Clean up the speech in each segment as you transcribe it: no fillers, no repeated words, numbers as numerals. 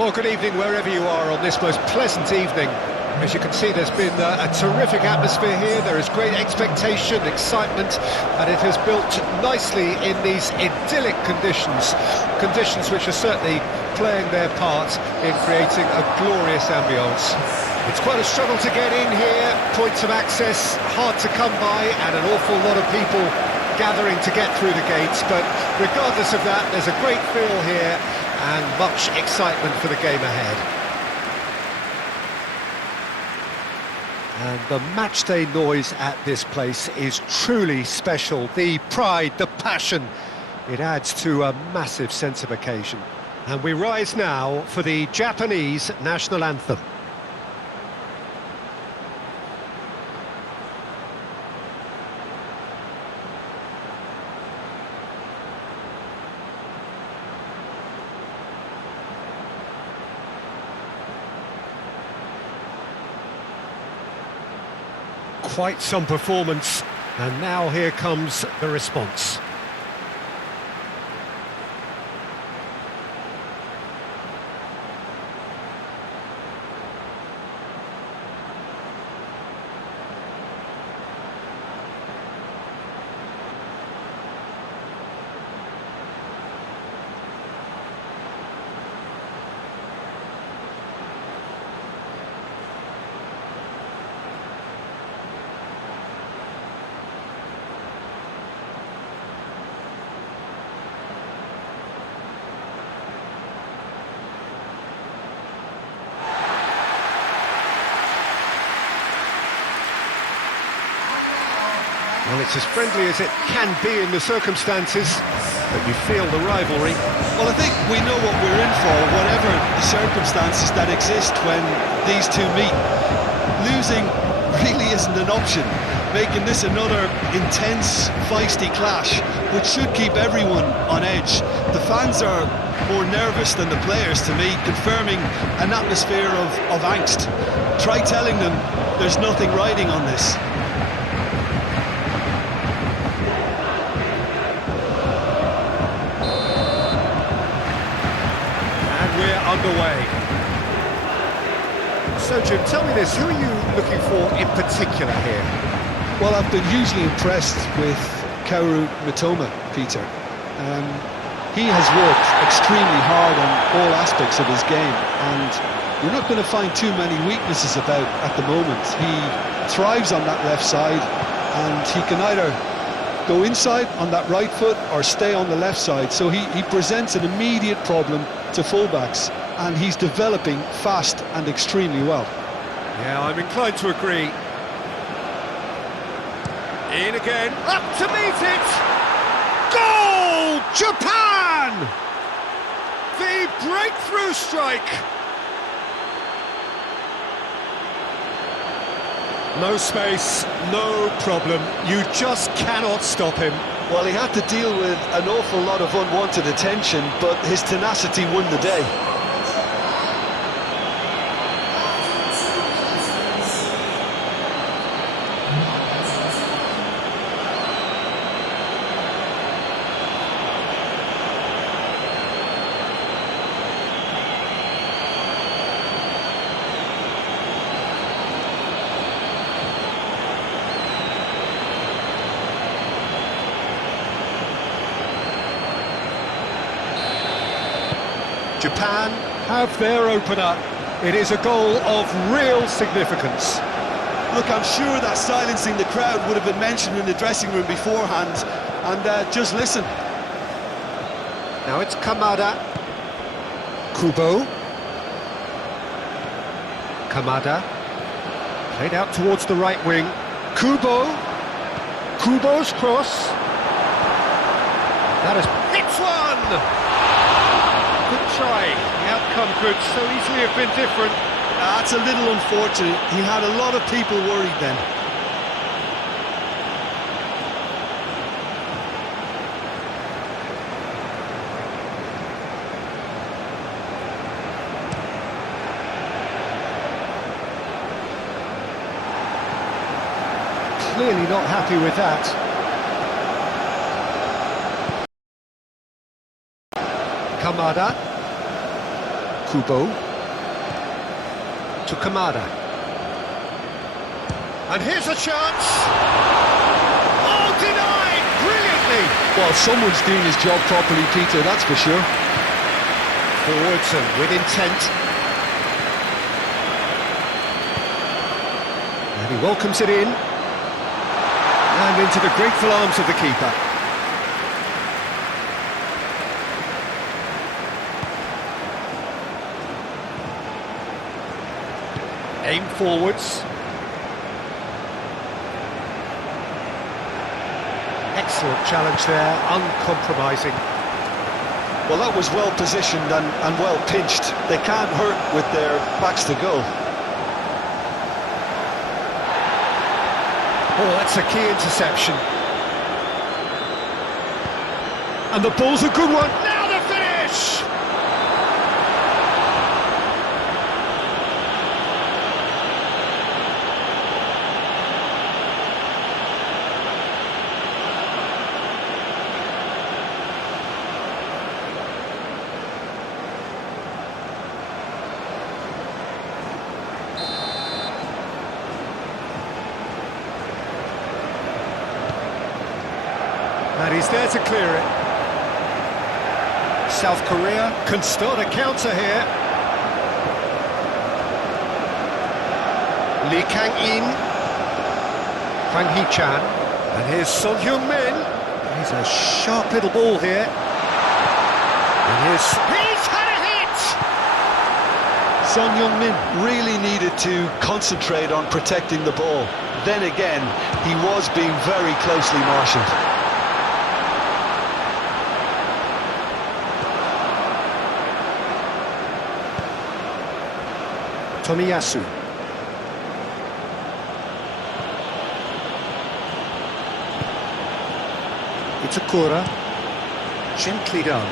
Well, good evening wherever you are on this most pleasant evening. As you can see, there's been a terrific atmosphere here. There is great expectation, excitement, and it has built nicely in these idyllic conditions. Conditions which are certainly playing their part in creating a glorious ambience. It's quite a struggle to get in here, points of access hard to come by, and an awful lot of people gathering to get through the gates. But regardless of that, there's a great feel here and much excitement for the game ahead. And the matchday noise at this place is truly special. The pride, the passion, it adds to a massive sense of occasion. And we rise now for the Japanese national anthem. Quite some performance, and now here comes the response. Well, it's as friendly as it can be in the circumstances, but you feel the rivalry. Well, I think we know what we're in for, whatever the circumstances that exist when these two meet. Losing really isn't an option, making this another intense, feisty clash, which should keep everyone on edge. The fans are more nervous than the players, to me, confirming an atmosphere of angst. Try telling them there's nothing riding on this. Underway. So Jim, tell me this, who are you looking for in particular here? Well, I've been hugely impressed with Kaoru Mitoma, Peter. He has worked extremely hard on all aspects of his game, and you're not going to find too many weaknesses about at the moment. He thrives on that left side, and he can either go inside on that right foot or stay on the left side, so he presents an immediate problem to fullbacks, and he's developing fast and extremely well. Yeah, I'm inclined to agree. In again, up to meet it! Goal! Japan! The breakthrough strike! No space, no problem. You just cannot stop him. Well, he had to deal with an awful lot of unwanted attention, but his tenacity won the day. Japan have their opener. It is a goal of real significance. Look, I'm sure that silencing the crowd would have been mentioned in the dressing room beforehand, and just listen. Now it's Kamada. Kubo. Kamada. Played out towards the right wing. Kubo. Kubo's cross. That is... It's one! Good try. The outcome could so easily have been different. That's a little unfortunate. He had a lot of people worried then. Clearly not happy with that. Kamada. Kubo. To Kamada. And here's a chance. Oh, denied! Brilliantly! Well, someone's doing his job properly, Peter, that's for sure. Forwards and with intent. And he welcomes it in. And into the grateful arms of the keeper. Aim forwards. Excellent challenge there, uncompromising. Well, that was well positioned and well pinched. They can't hurt with their backs to goal. Oh, that's a key interception. And the ball's a good one. Now the finish! And he's there to clear it. South Korea can start a counter here. Lee Kang-in. Hwang Hee-chan. And here's Son Heung-min. He's a sharp little ball here. And he's had a hit! Son Heung-min really needed to concentrate on protecting the ball. Then again, he was being very closely marshalled. Tomiyasu. Itakura. Gently done.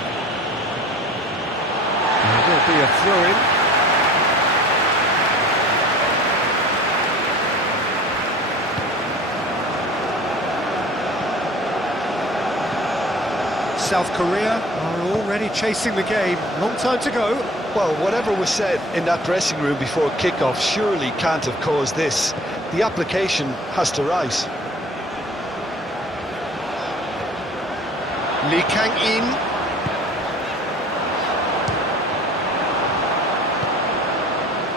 And there'll be a throw-in. South Korea are already chasing the game. Long time to go. Well, whatever was said in that dressing room before kickoff surely can't have caused this. The application has to rise. Lee Kang-in.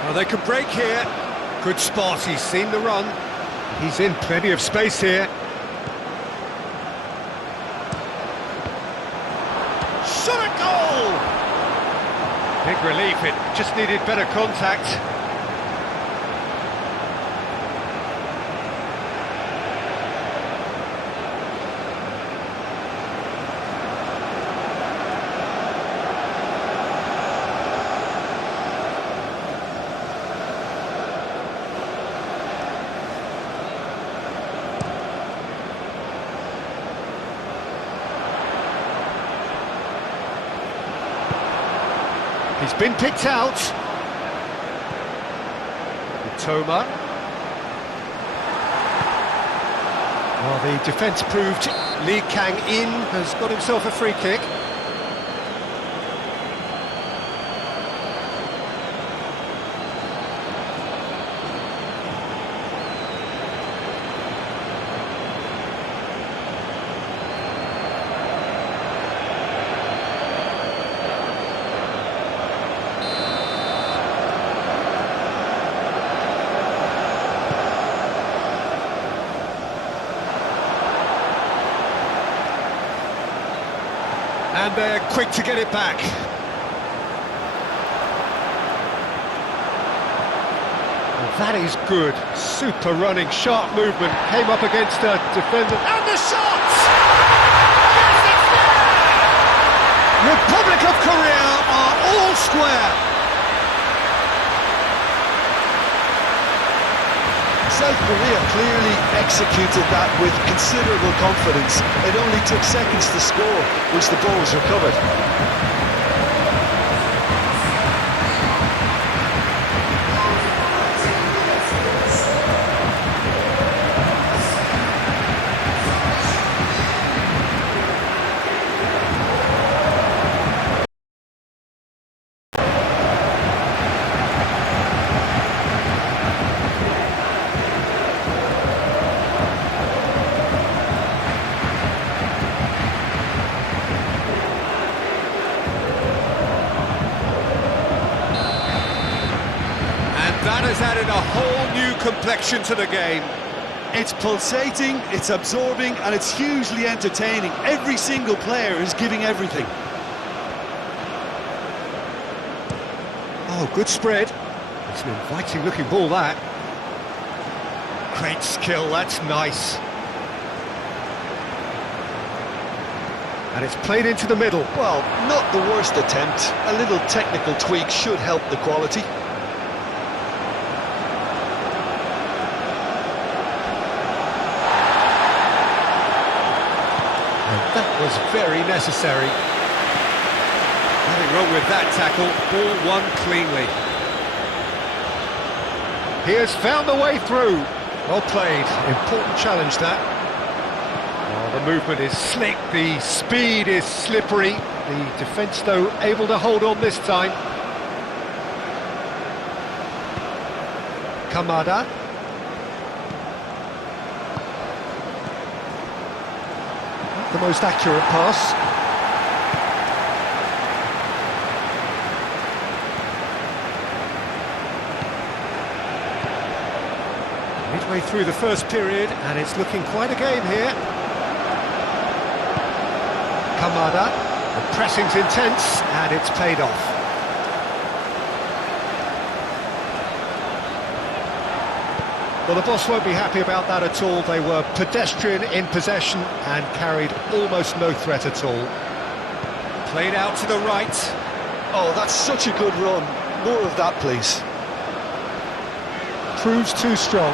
Oh, they could break here. Good spot, he's seen the run. He's in plenty of space here. Shot a goal! Big relief, it just needed better contact. He's been picked out. Toma. Well, the defence proved Lee Kang-in has got himself a free kick. And they're quick to get it back. Well, that is good. Super running, sharp movement. Came up against a defender. And the shot! Yes, it's there! Republic of Korea are all square. South Korea clearly executed that with considerable confidence. It only took seconds to score once the ball was recovered. That has added a whole new complexion to the game. It's pulsating, it's absorbing, and it's hugely entertaining. Every single player is giving everything. Oh, good spread. It's an inviting looking ball, that. Great skill, that's nice. And it's played into the middle. Well, not the worst attempt. A little technical tweak should help the quality. And that was very necessary. Nothing wrong with that tackle. Ball won cleanly. He has found the way through. Well played. Important challenge, that. Oh, the movement is slick. The speed is slippery. The defence, though, able to hold on this time. Kamada. Not the most accurate pass. Midway through the first period, and it's looking quite a game here. Kamada, the pressing's intense, and it's paid off. Well, the boss won't be happy about that at all. They were pedestrian in possession and carried almost no threat at all. Played out to the right. Oh, that's such a good run. More of that, please. Proves too strong.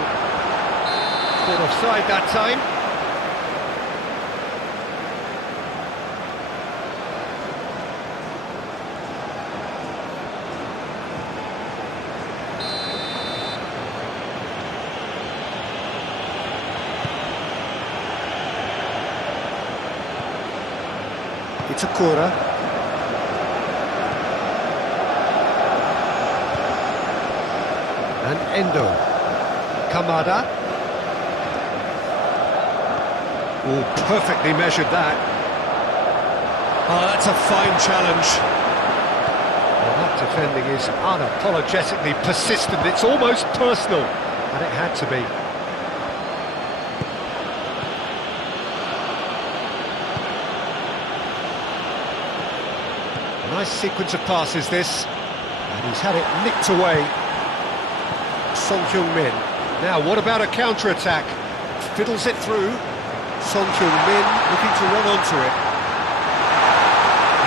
Caught offside that time. Itakura. And Endo. Kamada. Oh, perfectly measured that. Oh, that's a fine challenge. Well, that defending is unapologetically persistent. It's almost personal, and it had to be. Nice sequence of passes, this. And he's had it nicked away. Son-Heung-min. Now, what about a counter-attack? Fiddles it through. Son-Heung-min looking to run onto it.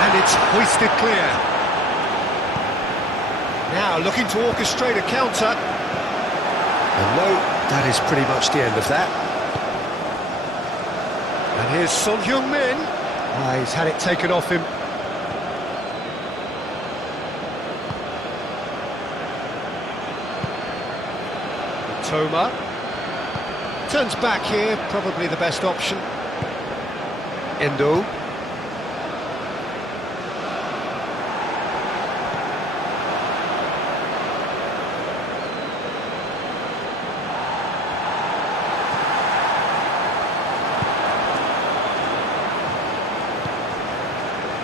And it's hoisted clear. Now, looking to orchestrate a counter. And no, that is pretty much the end of that. And here's Son-Heung-min. He's had it taken off him. Toma turns back here, probably the best option. Endo.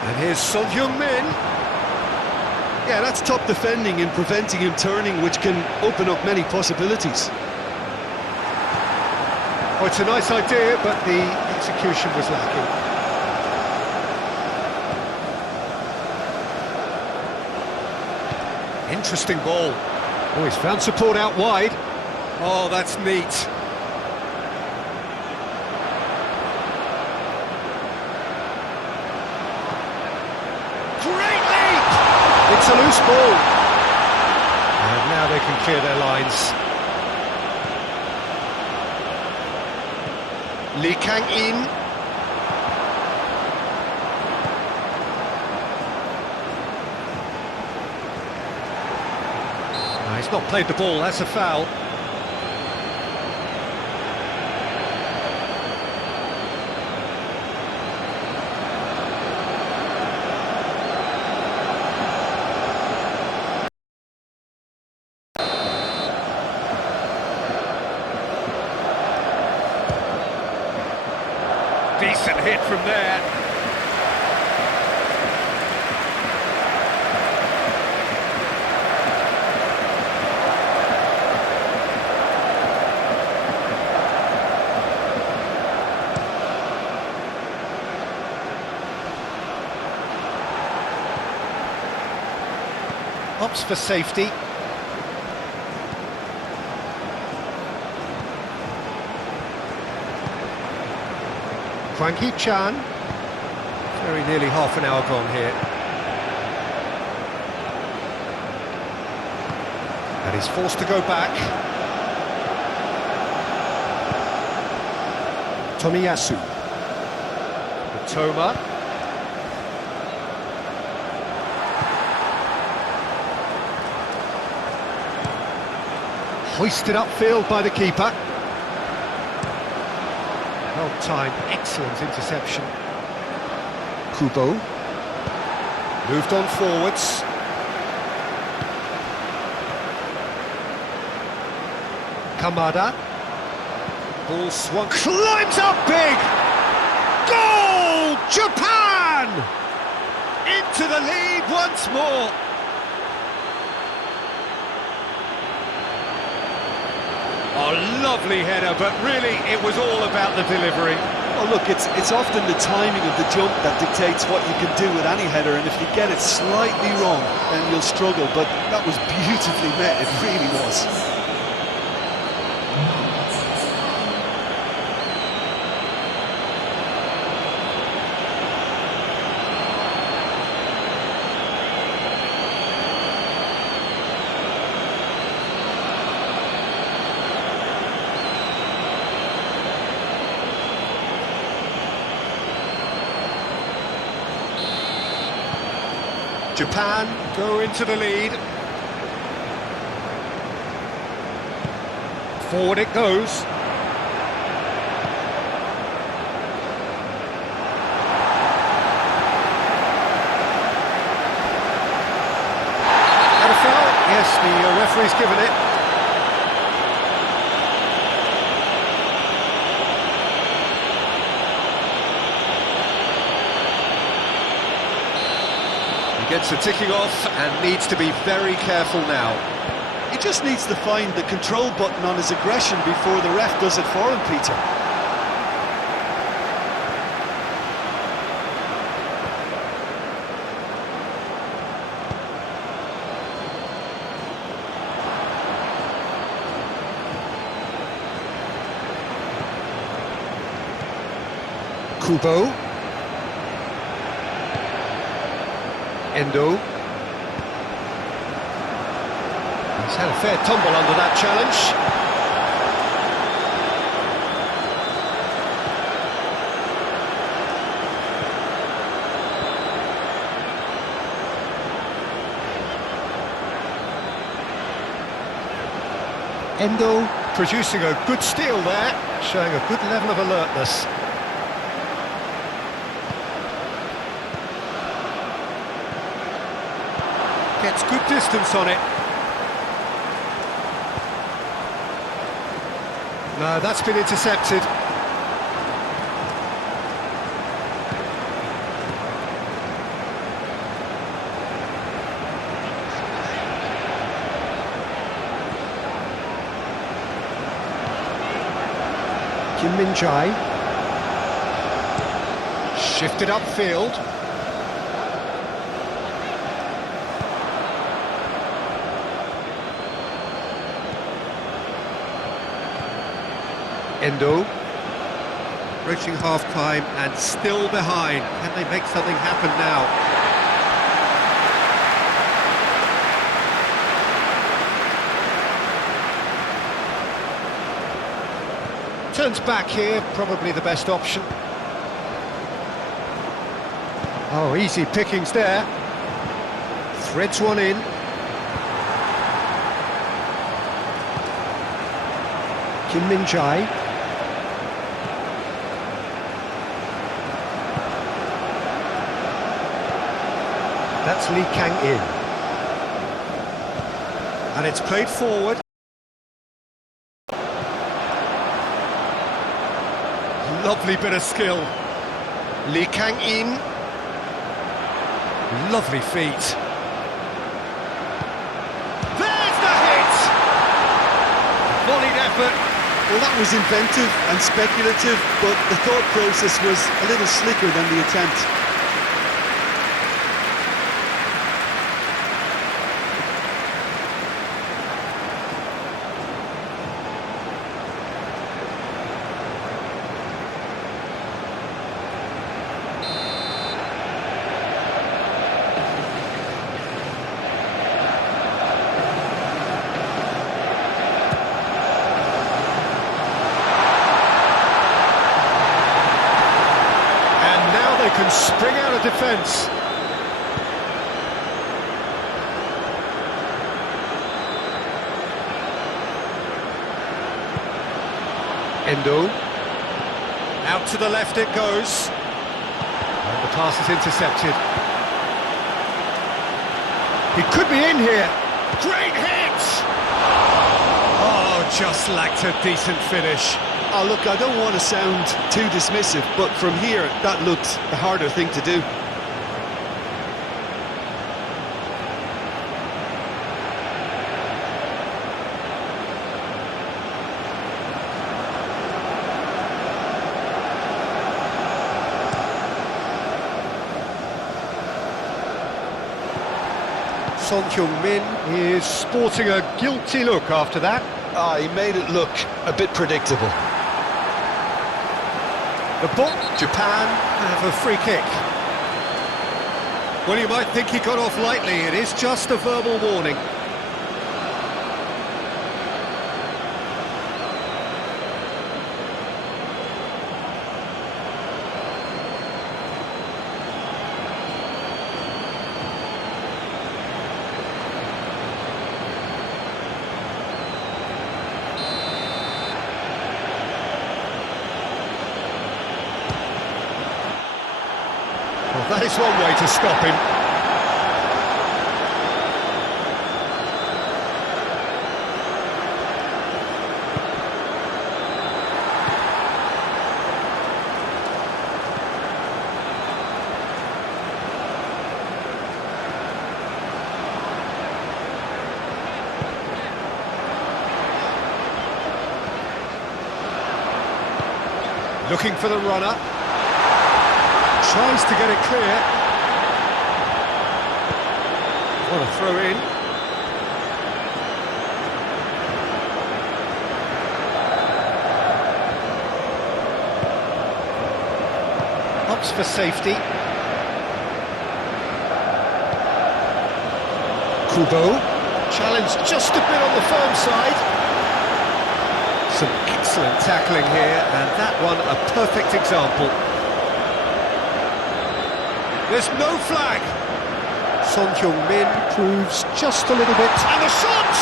And here's Son-Heung-min. Yeah, that's top defending and preventing him turning, which can open up many possibilities. Oh, it's a nice idea, but the execution was lacking. Interesting ball. Oh, he's found support out wide. Oh, that's neat. Great leap! It's a loose ball. And now they can clear their lines. Lee Kang-in. He's not played the ball, that's a foul. Decent hit from there. opts for safety. Hwang Hee-chan. Very nearly half an hour gone here. And he's forced to go back. Tomiyasu. Matoma. Hoisted upfield by the keeper. Well timed, excellent interception. Kubo. Moved on forwards. Kamada. Ball swung, climbs up big! Goal! Japan! Into the lead once more. Oh, lovely header, but really it was all about the delivery. Well, look, it's often the timing of the jump that dictates what you can do with any header, and if you get it slightly wrong, then you'll struggle, but that was beautifully met, it really was. Japan go into the lead. Forward it goes. And a foul? Yes, the referee's given it. Gets the ticking off and needs to be very careful now. He just needs to find the control button on his aggression before the ref does it for him, Peter. Kubo. Endo. He's had a fair tumble under that challenge. Endo producing a good steal there, showing a good level of alertness. Gets good distance on it. No, that's been intercepted. Kim Min-jae. Shifted upfield. Endo, reaching half-time and still behind. Can they make something happen now? Turns back here, probably the best option. Oh, easy pickings there. Threads one in. Kim Min-jae. That's Lee Kang-in. And it's played forward. Lovely bit of skill. Lee Kang-in. Lovely feet. There's the hit! Volleyed effort. Well, that was inventive and speculative, but the thought process was a little slicker than the attempt. defence. Endo. Out to the left it goes. And the pass is intercepted. He could be in here. Great hit! Oh, just lacked a decent finish. Oh, look, I don't want to sound too dismissive, but from here, that looked the harder thing to do. Min is sporting a guilty look after that. He made it look a bit predictable. The ball, Japan have a free kick. Well, you might think he got off lightly, it is just a verbal warning. That is one way to stop him. Looking for the runner. Tries to get it clear. What a throw in. Opts for safety. Kubo. Challenge just a bit on the firm side. Some excellent tackling here, and that one a perfect example. There's no flag. Min proves just a little bit. And the shot!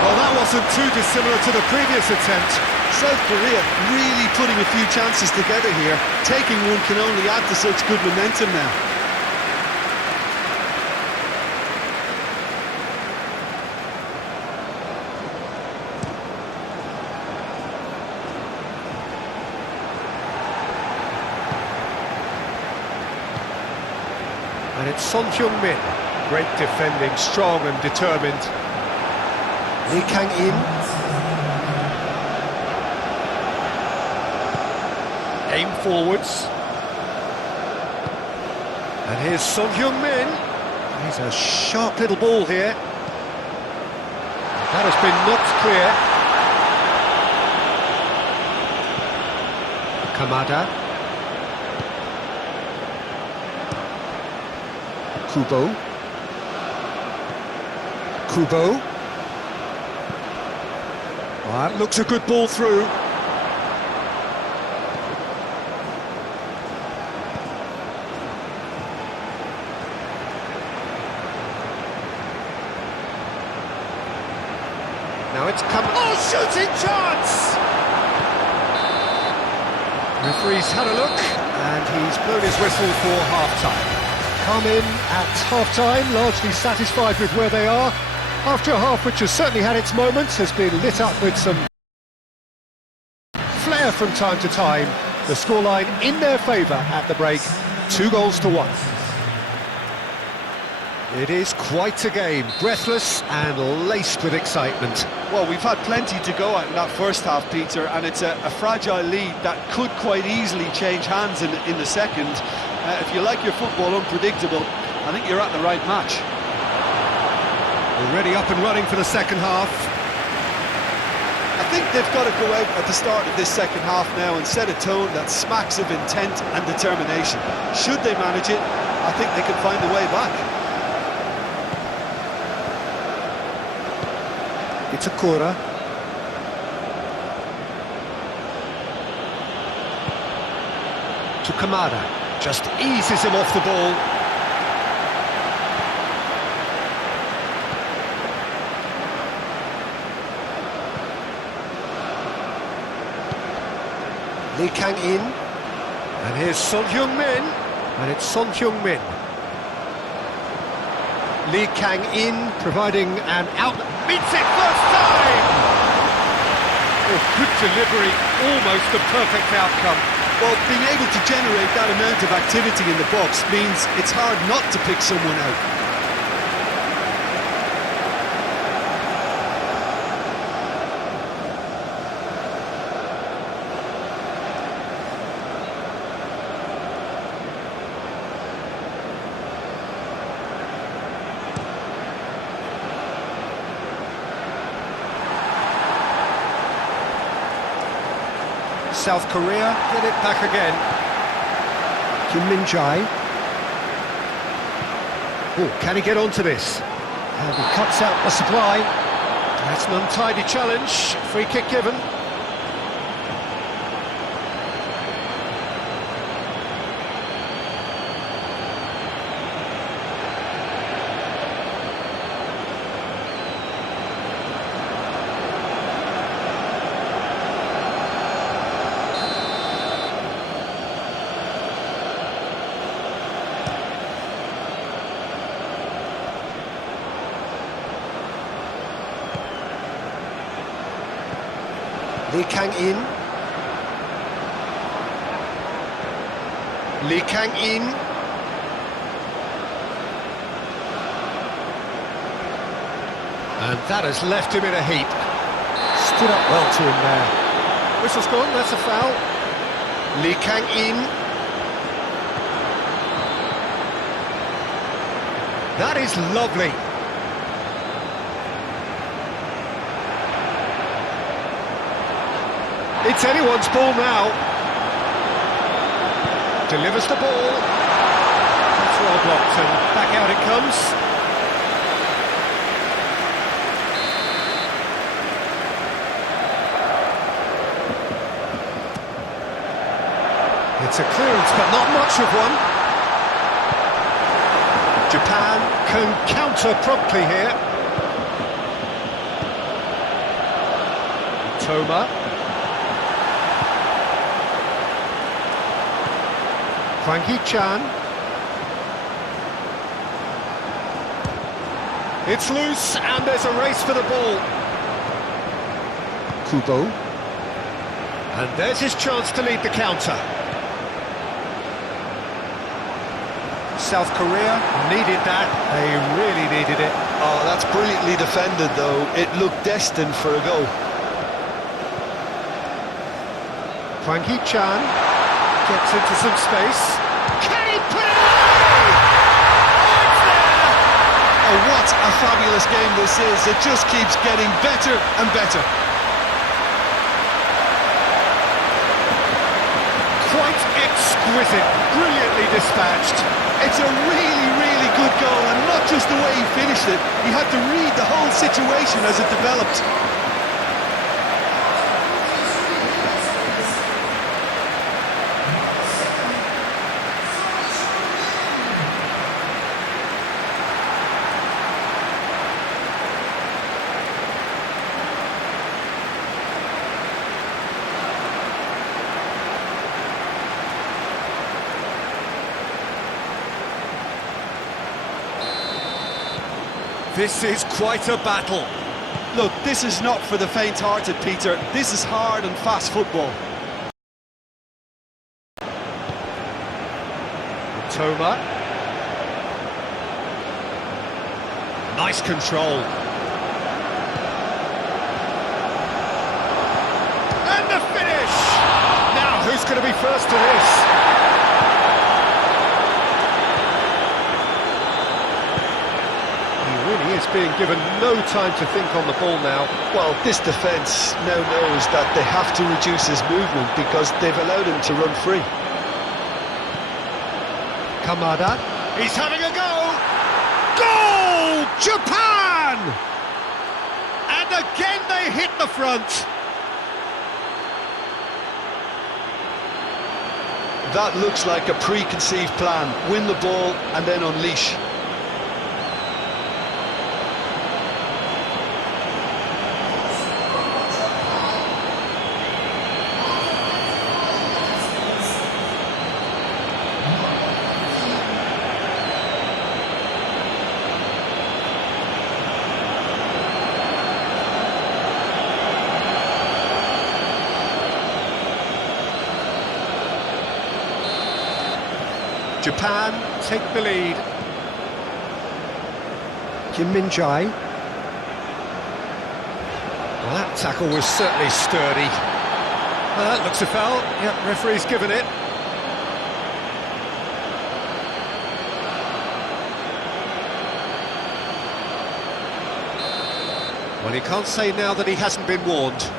Well, that wasn't too dissimilar to the previous attempt. South Korea really putting a few chances together here. Taking one can only add to such good momentum now. And it's Min. Great defending, strong and determined. Lee Kang-in. Aim forwards. And here's Min. He's a sharp little ball here. That has been knocked clear. Kamada. Kubo. Well, that looks a good ball through. Now it's come. Oh, shooting chance! Referee's had a look, and he's blown his whistle for half-time. Come in at half-time, largely satisfied with where they are. After a half which has certainly had its moments, has been lit up with some flair from time to time. The scoreline in their favour at the break, 2-1. It is quite a game, breathless and laced with excitement. Well, we've had plenty to go at in that first half, Peter, and it's a fragile lead that could quite easily change hands in the second. If you like your football unpredictable, I think you're at the right match. Already up and running for the second half. I think they've got to go out at the start of this second half now and set a tone that smacks of intent and determination. Should they manage it, I think they can find a way back. It's a Kura. To Kamada. Just eases him off the ball. Lee Kang-in. And here's Son Heung-min. And it's Son Heung-min. Lee Kang-in providing an outlet. Meets it first time! Oh, good delivery. Almost the perfect outcome. Well, being able to generate that amount of activity in the box means it's hard not to pick someone out. South Korea get it back again. Kim Min-jae. Oh, can he get onto this? And he cuts out the supply. That's an untidy challenge. Free kick given. Lee Kang-in. Lee Kang-in. And that has left him in a heap. Stood up well to him there. Whistle's gone, that's a foul. Lee Kang-in. That is lovely. It's anyone's ball now. Delivers the ball. That's well blocked and back out it comes. It's a clearance, but not much of one. Japan can counter promptly here. Toma. Hwang Hee-chan. It's loose and there's a race for the ball. Kubo. And there's his chance to lead the counter. South Korea needed that. They really needed it. Oh, that's brilliantly defended, though. It looked destined for a goal. Hwang Hee-chan gets into some space. Can he put it away? Oh, it's there! Oh, what a fabulous game this is. It just keeps getting better and better. Quite exquisite, brilliantly dispatched. It's a really, really good goal, and not just the way he finished it. He had to read the whole situation as it developed. This is quite a battle. Look, this is not for the faint-hearted, Peter. This is hard and fast football. Toma. Nice control. And the finish! Now, who's going to be first to this? He is being given no time to think on the ball now. Well, this defence now knows that they have to reduce his movement because they've allowed him to run free. Kamada, he's having a go! Goal! Japan! And again they hit the front. That looks like a preconceived plan. Win the ball and then unleash. Japan take the lead. Kim Min-jae. Well, that tackle was certainly sturdy. Well, that looks a foul. Yep, referee's given it. Well, you can't say now that he hasn't been warned.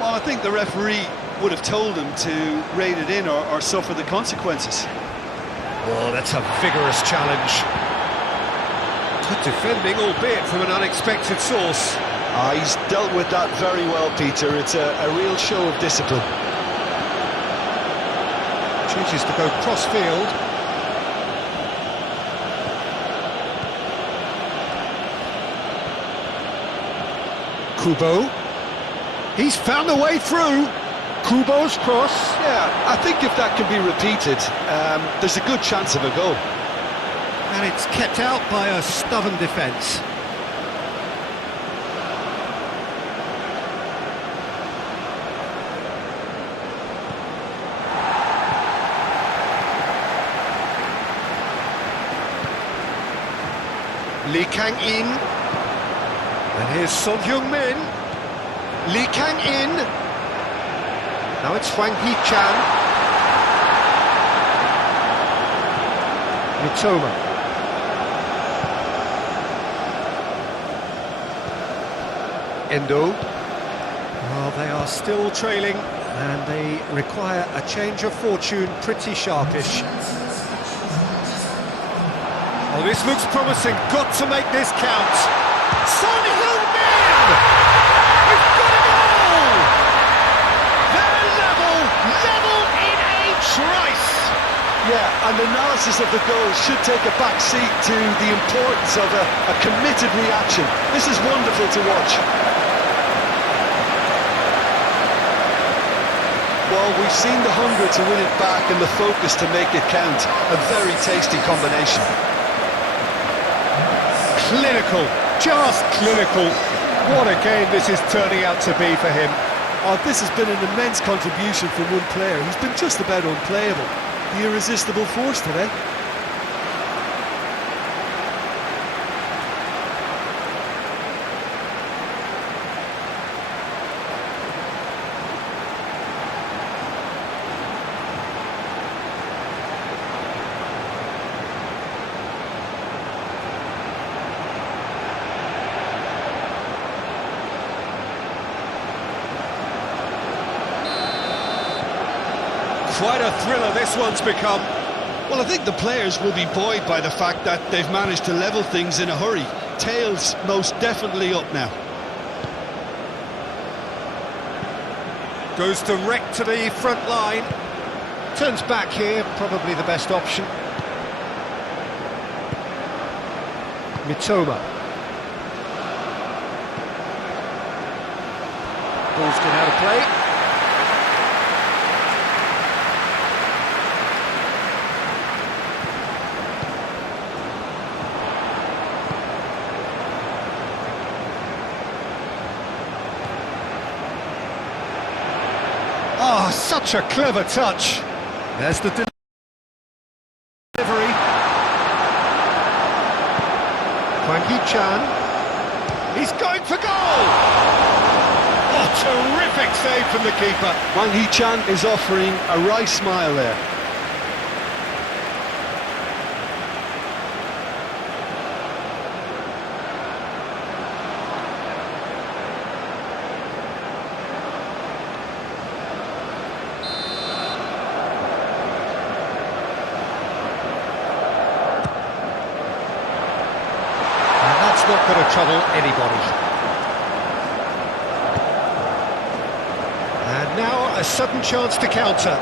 Well, I think the referee would have told him to rate it in or suffer the consequences. Oh, that's a vigorous challenge. Good defending, albeit from an unexpected source. He's dealt with that very well, Peter. It's a real show of discipline. Chooses to go cross-field. Kubo. He's found a way through. Kubo's cross. Yeah, I think if that can be repeated, there's a good chance of a goal. And it's kept out by a stubborn defence. Lee Kang-in. And here's Son Heung-min. Lee Kang-in. Now it's Hwang Hee-chan. Mitoma. Endo. Well, they are still trailing, and they require a change of fortune pretty sharpish. Oh, this looks promising. Got to make this count. Son Heung-min! We've got a goal! They're level in a trice. Yeah, and analysis of the goal should take a back seat to the importance of a committed reaction. This is wonderful to watch. Well, we've seen the hunger to win it back and the focus to make it count. A very tasty combination. Clinical, just clinical. What a game this is turning out to be for him. Oh, this has been an immense contribution from one player. He's been just about unplayable. The irresistible force today. Quite a thriller this one's become. Well, I think the players will be buoyed by the fact that they've managed to level things in a hurry. Tails most definitely up now. Goes direct to the front line. Turns back here, probably the best option. Mitoma. Ball's gone out of play. Oh, such a clever touch. There's the delivery. Hwang Hee-chan. He's going for goal! Oh, terrific save from the keeper. Hwang Hee-chan is offering a wry smile there. Not going to trouble anybody. And now a sudden chance to counter.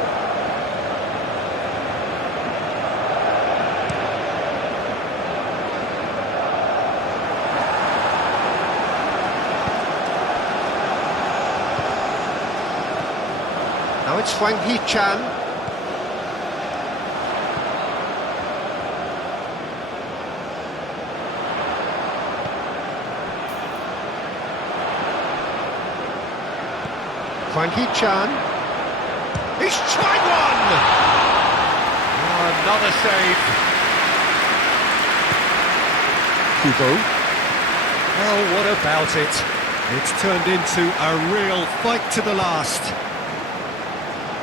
it's Hwang Hee-chan. Hwang Hee-chan. He's tried one! Oh, another save. Kubo. Well, what about it? It's turned into a real fight to the last.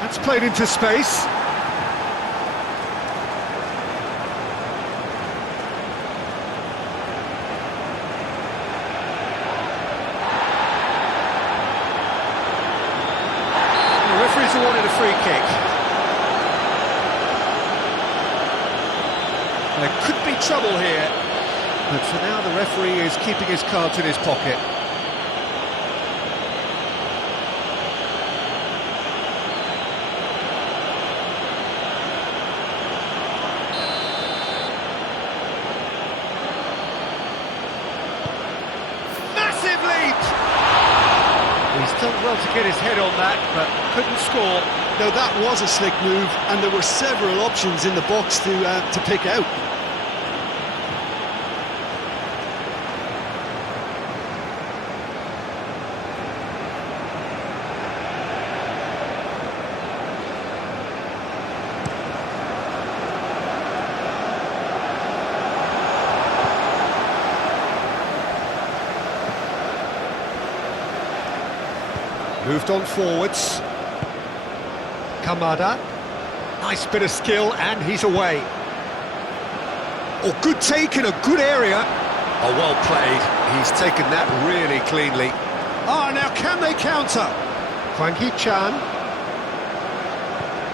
That's played into space. The referee's awarded a free kick. There could be trouble here, but for now the referee is keeping his cards in his pocket. He's done well to get his head on that, but couldn't score. Now that was a slick move, and there were several options in the box to pick out. Moved on forwards. Kamada. Nice bit of skill, and he's away. Oh, good take in a good area. Oh, well played. He's taken that really cleanly. Ah, now can they counter? Hwang Hee-chan.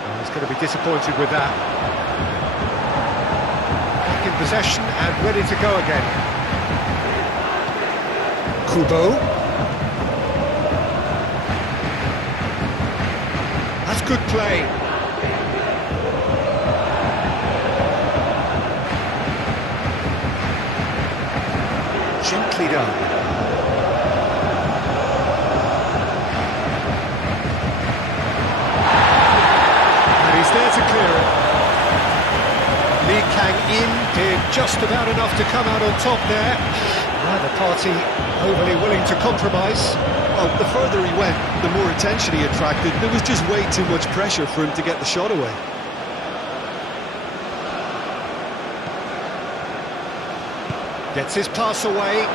Oh, he's going to be disappointed with that. Back in possession and ready to go again. Kubo. That's good play. Gently done. And he's there to clear it. Lee Kang-in did just about enough to come out on top there. Neither party overly willing to compromise. Well, the further he went, the more attention he attracted. There was just way too much pressure for him to get the shot away. Gets his pass away.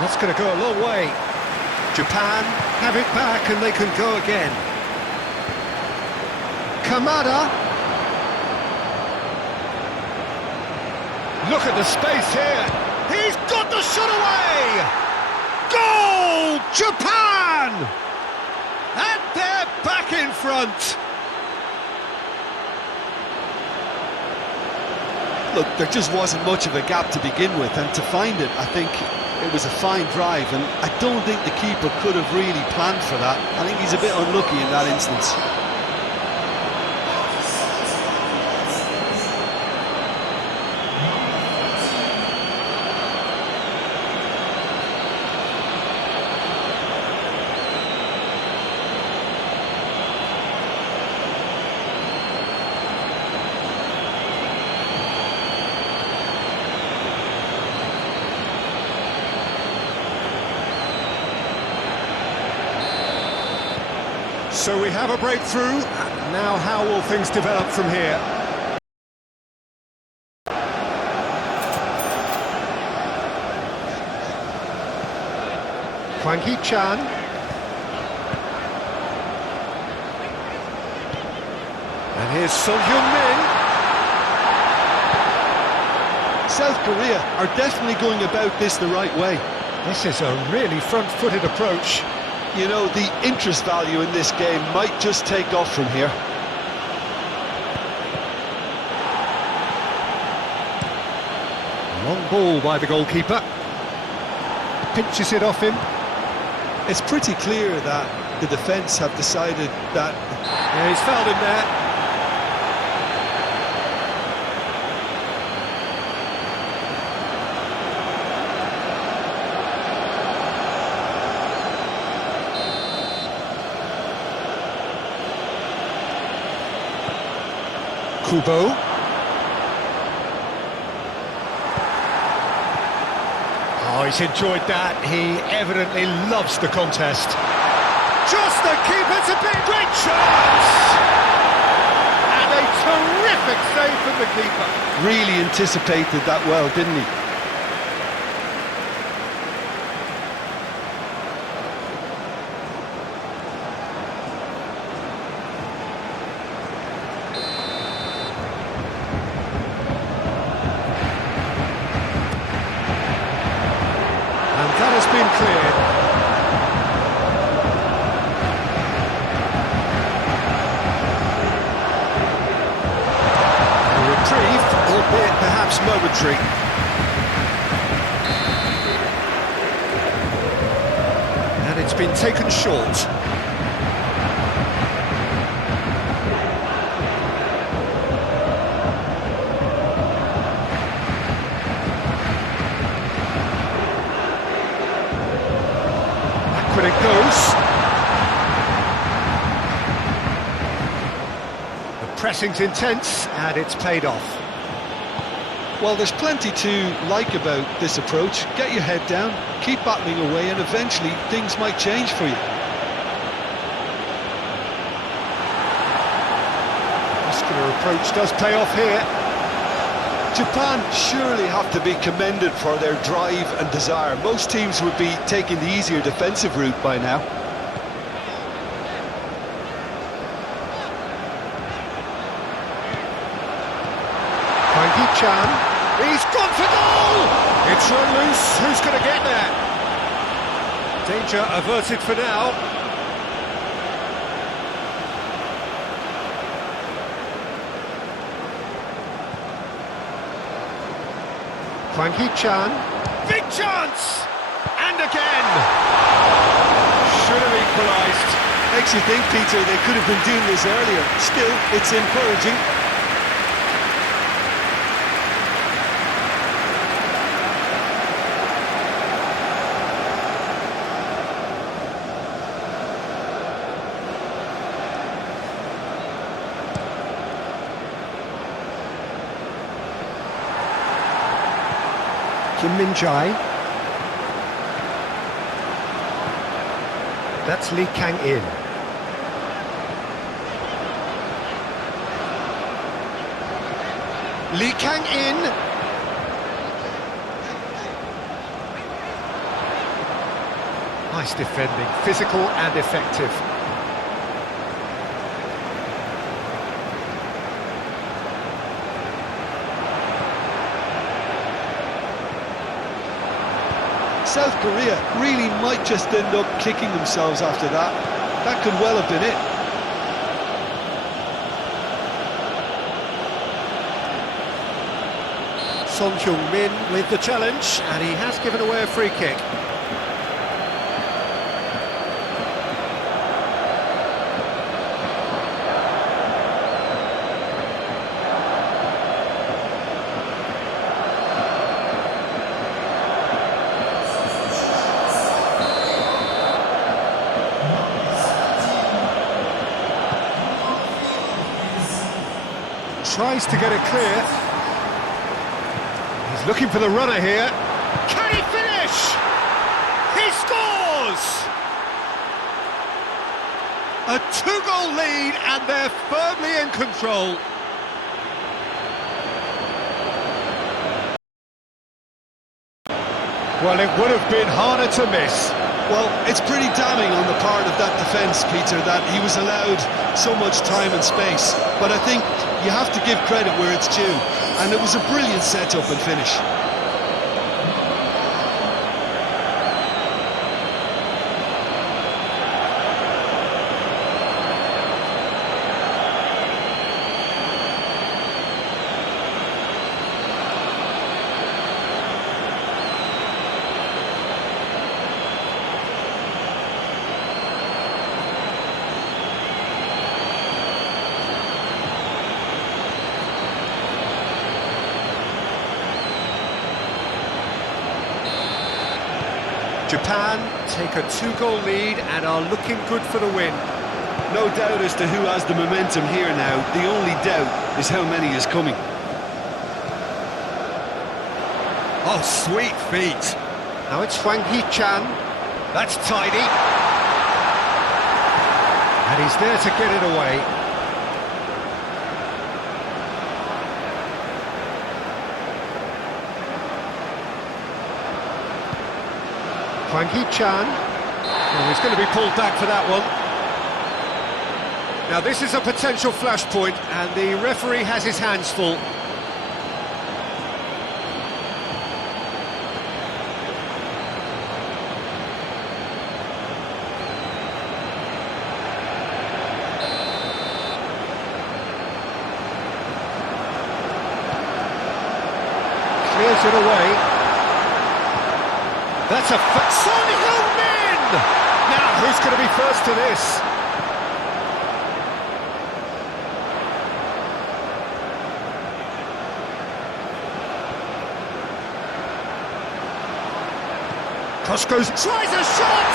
That's going to go a long way. Japan have it back and they can go again. Kamada. Look at the space here. He's got the shot away! Goal! Japan! And they're back in front. Look, there just wasn't much of a gap to begin with, and to find it, I think it was a fine drive, and I don't think the keeper could have really planned for that. I think he's a bit unlucky in that instance. So we have a breakthrough. Now how will things develop from here? Hwang Hee-chan. And here's Son Heung-min. South Korea are definitely going about this the right way. This is a really front-footed approach. You know, the interest value in this game might just take off from here. Long ball by the goalkeeper. Pinches it off him. It's pretty clear that the defence have decided that... Yeah, he's fouled him there. Kubo. Oh, he's enjoyed that. He evidently loves the contest. Just the keeper to beat. Great chance! And a terrific save from the keeper. Really anticipated that well, didn't he? And that has been cleared. A reprieve, albeit perhaps momentary. And it's been taken short. But it goes. The pressing's intense and it's paid off. Well, there's plenty to like about this approach. Get your head down, keep battling away, and eventually things might change for you. Muscular approach does pay off here. Japan surely have to be commended for their drive and desire. Most teams would be taking the easier defensive route by now. Chan, he's gone for goal! It's run loose, who's going to get there? Danger averted for now. Chan, big chance! And again! Should have equalised. Makes you think, Peter, they could have been doing this earlier. Still, it's encouraging. Kim Min-jae. That's Lee Kang-in. Lee Kang-in. Nice defending, physical and effective. South Korea really might just end up kicking themselves after that. That could well have been it. Son Heung-min with the challenge, and he has given away a free kick. Tries to get it clear. He's looking for the runner here. Can he finish? He scores! A two-goal lead and they're firmly in control. Well, it would have been harder to miss. Well, it's pretty damning on the part of that defence, Peter, that he was allowed so much time and space. But I think you have to give credit where it's due, and it was a brilliant set-up and finish. Japan take a two-goal lead and are looking good for the win. No doubt as to who has the momentum here now. The only doubt is how many is coming. Oh, sweet feet. Now it's Hwang Hee-chan. That's tidy. And he's there to get it away. Hwang Hee-chan. Oh, he's going to be pulled back for that one. Now this is a potential flashpoint, and the referee has his hands full. Clears it away. That's a Son Heung-min! Now, who's going to be first to this? Cross goes, tries a shot!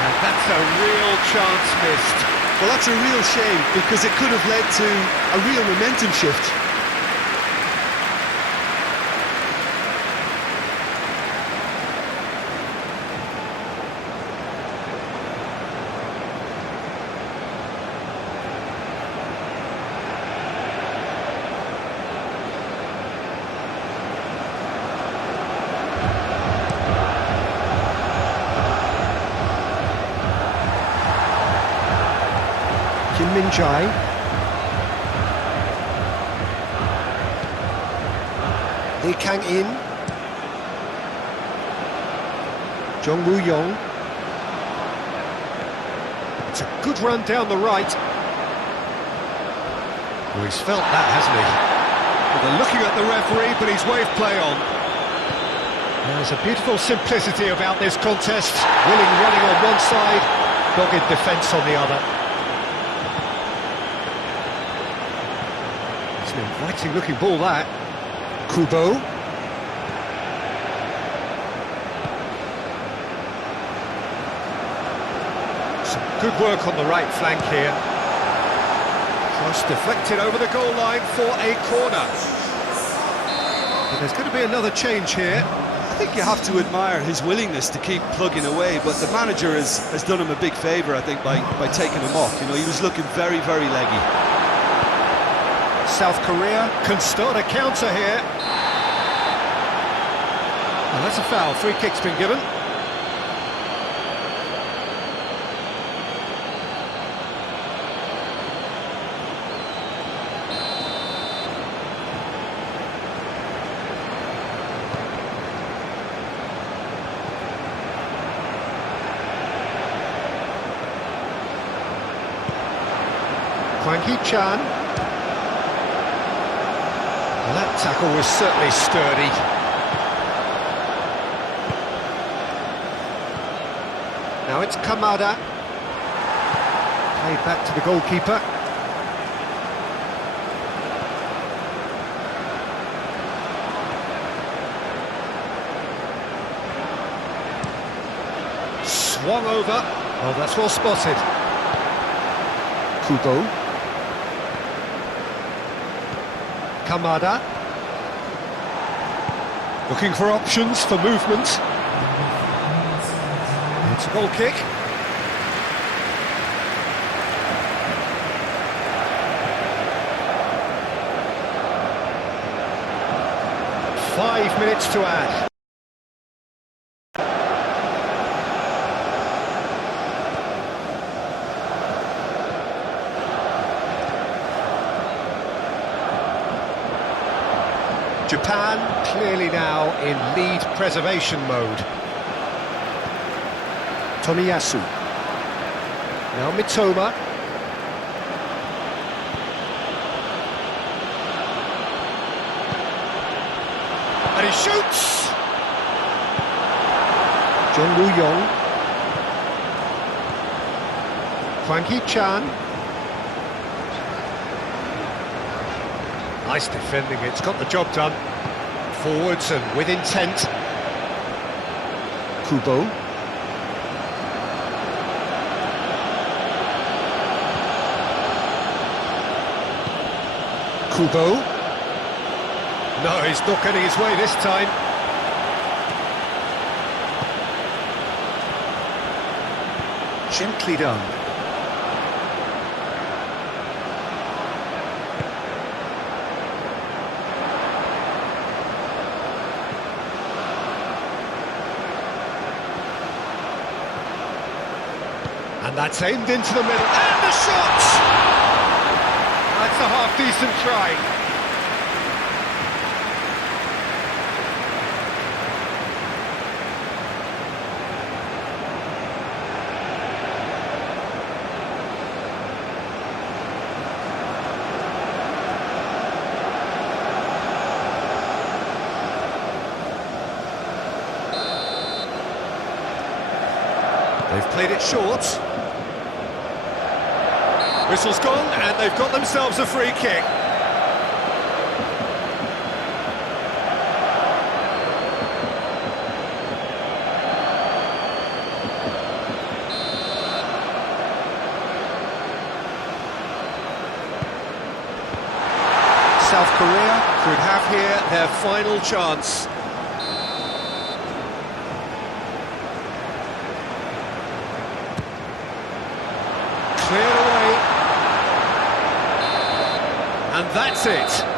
And that's a real chance missed. Well, that's a real shame, because it could have led to a real momentum shift. Min-jae. Lee Kang-in. Jung Woo-young. It's a good run down the right. Well, he's felt that, hasn't he? Well, they're looking at the referee, but he's waved play on. There's a beautiful simplicity about this contest. Willing running on one side, dogged defence on the other. An inviting looking ball, that. Kubo. Some good work on the right flank here. Cross deflected over the goal line for a corner. But there's going to be another change here. I think you have to admire his willingness to keep plugging away, but the manager has done him a big favour, I think, by taking him off. You know, he was looking very, very leggy. South Korea can start a counter here. Well, that's a foul. Free kick's been given. Hwang Hee-chan. Well, that tackle was certainly sturdy. Now it's Kamada. Played back to the goalkeeper. Swung over. Oh, that's well spotted. Kubo. Kamada. Looking for options for movement. It's a goal kick. Five minutes to add. Japan clearly now in lead preservation mode. Tomiyasu. Now Mitoma. And he shoots! Jung Woo-young. Hwang Hee-chan. Nice defending, it's got the job done. Forwards and with intent. Kubo. Kubo. No, he's not getting his way this time. Gently done. And that's aimed into the middle. And the shot! That's a half-decent try. They've played it short. Whistle's gone, and they've got themselves a free kick. South Korea could have here their final chance. Cleared away. And that's it.